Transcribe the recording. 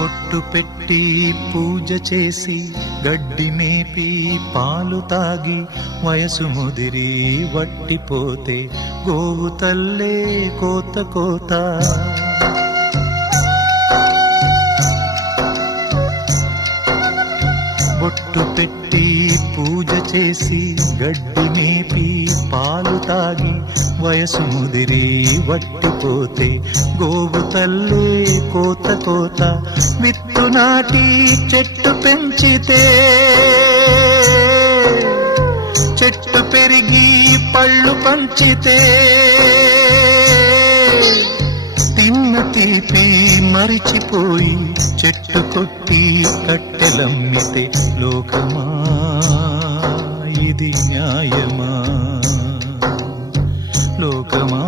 బొట్టు పెట్టి పూజ చేసి గడ్డి మేపి పాలు తాగి వయసు ముదిరి వట్టిపోతే గోవు తల్లే కోత కోత. బొట్టు పెట్టి పూజ చేసి గడ్డి మేపి పాలు తాగి వయసు ముదిరి వట్టిపోతే గోవు తల్లే కోత కోత. విత్తు నాటి చెట్టు పెంచితే చెట్టు పెరిగి పళ్ళు పంచితే తిన్న తీపి మరిచిపోయి చెట్టు కొట్టి కట్టెలమ్మితే లోకమా ఇది న్యాయమా? లోకమా